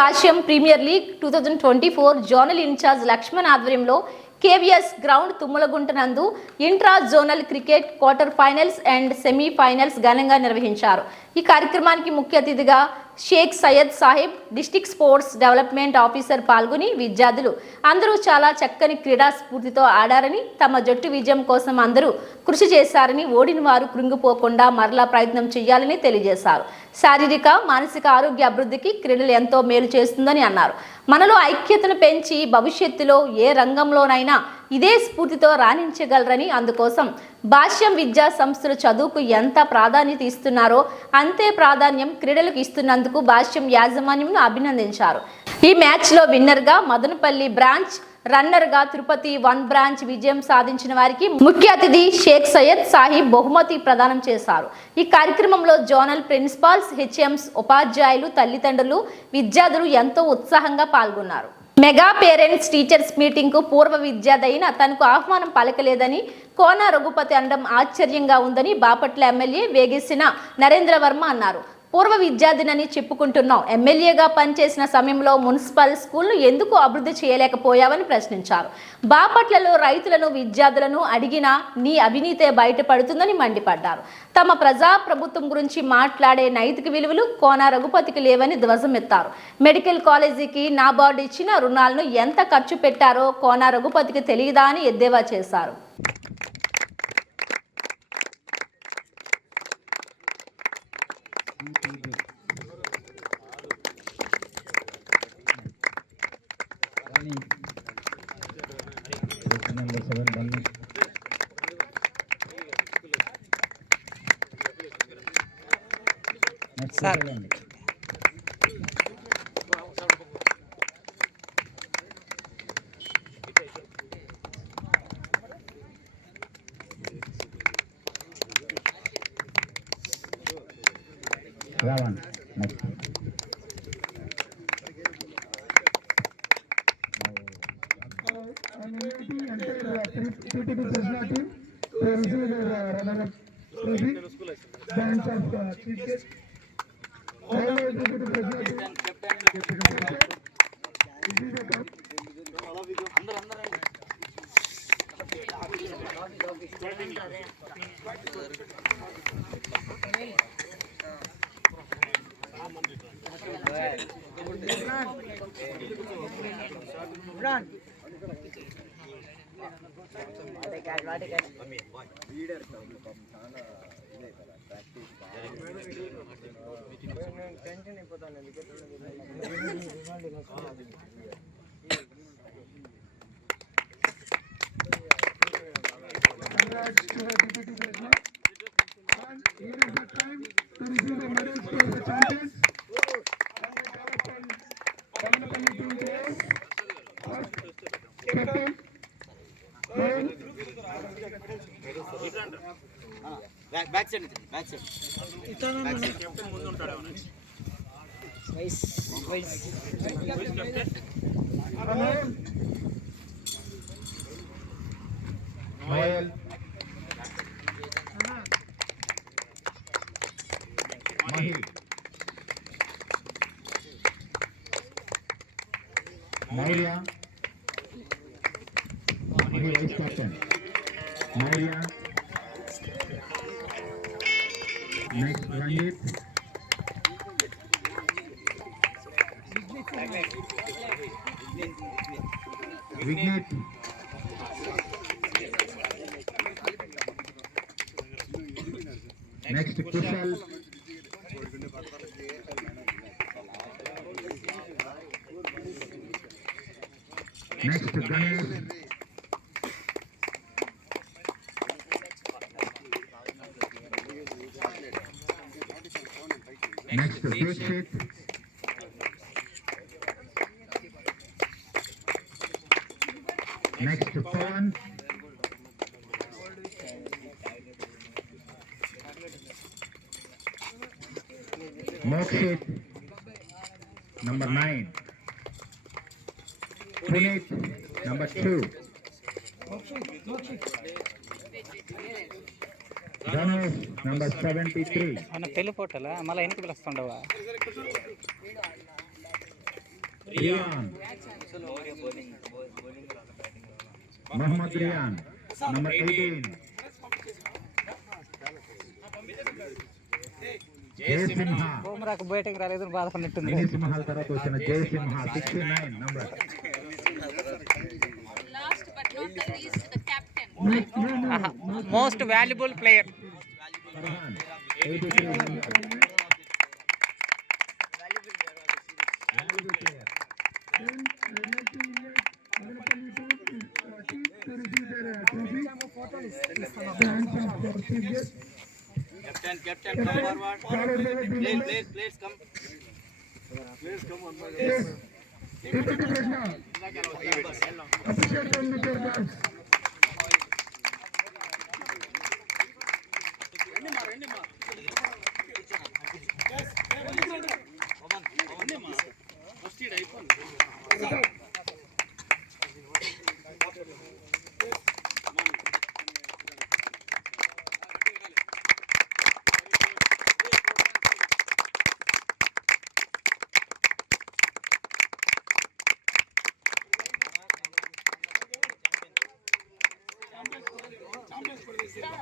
భాష్యం premier league 2024 zonal in-charge Lakshman ఆధ్వర్యంలో KVS ground Tummalagunta నందు intra zonal cricket quarter finals and semi finals ఘనంగా నిర్వహించారు. ఈ కార్యక్రమానికి ముఖ్య అతిథిగా Sheikh Syed Sahib district sports development officer పాల్గొని విద్యార్థులు అందరూ చాలా చక్కని క్రీడా స్ఫూర్తితో ఆడారని, తమ జట్టు విజయం కోసం అందరూ కృషి చేశారని, ఓడిన వారు కృంగిపోకుండా మరలా ప్రయత్నం చేయాలని తెలియజేశారు. శారీరక మానసిక ఆరోగ్య అభివృద్ధికి క్రీడలు ఎంతో మేలు చేస్తుందని అన్నారు. మనలో ఐక్యతను పెంచి భవిష్యత్తులో ఏ రంగంలోనైనా ఇదే స్ఫూర్తితో రాణించగలరని, అందుకోసం భాష్యం విద్యా సంస్థలు చదువుకు ఎంత ప్రాధాన్యత ఇస్తున్నారో అంతే ప్రాధాన్యం క్రీడలకు ఇస్తున్నందుకు భాష్యం యాజమాన్యంను అభినందించారు. ఈ మ్యాచ్లో విన్నర్గా మదనపల్లి బ్రాంచ్, రన్నర్గా తిరుపతి 1 బ్రాంచ్ విజయం సాధించిన వారికి ముఖ్య అతిథి షేక్ సయ్యద్ సాహిబ్ బహుమతి ప్రదానం చేశారు. ఈ కార్యక్రమంలో జోనల్ ప్రిన్సిపాల్స్, హెచ్ఎంస్, ఉపాధ్యాయులు, తల్లిదండ్రులు, విద్యార్థులు ఎంతో ఉత్సాహంగా పాల్గొన్నారు. మెగా పేరెంట్స్ టీచర్స్ మీటింగ్ కు పూర్వ విద్యార్థి తనకు ఆహ్వానం పలకలేదని కోన రఘుపతి అనడం ఆశ్చర్యంగా ఉందని బాపట్ల ఎమ్మెల్యే వేగేసిన నరేంద్ర వర్మ అన్నారు. పూర్వ విద్యార్థినని చెప్పుకుంటున్నాం, ఎమ్మెల్యేగా పనిచేసిన సమయంలో మున్సిపల్ స్కూల్ను ఎందుకు అభివృద్ధి చేయలేకపోయావని ప్రశ్నించారు. బాపట్లలో రైతులను, విద్యార్థులను అడిగినా నీ అవినీతే బయటపడుతుందని మండిపడ్డారు. తమ ప్రజా ప్రభుత్వం గురించి మాట్లాడే నైతిక విలువలు కోన రఘుపతికి లేవని ధ్వజమెత్తారు. మెడికల్ కాలేజీకి నాబార్డు ఇచ్చిన రుణాలను ఎంత ఖర్చు పెట్టారో కోన రఘుపతికి తెలియదా అని ఎద్దేవా చేశారు. Vice Captain Maria. Next Ranjit. Vignit. Next Kushal. Next Ganesh. Next Dikshit. Next Pawan. Mokshit, number 9. Puneet, number 2. Dhanush, number 73. మన పెళ్లి ఫోటోలా మళ్ళీ వెనక్కి పిలుస్తుండవా? Riyan. Mohammad Riyan. Number 18. Jay Simha. బుమ్రాకు బయటకు రాలేదని బాధపడినట్టుంది. మినీ సింహాల తర్వాత వచ్చిన జై సింహ 69 number. Last but not the least, the captain. Most valuable player. Farhan 83 number. Valuable player. Captain, come forward. Please come. Please come on. Proceed, iPhone.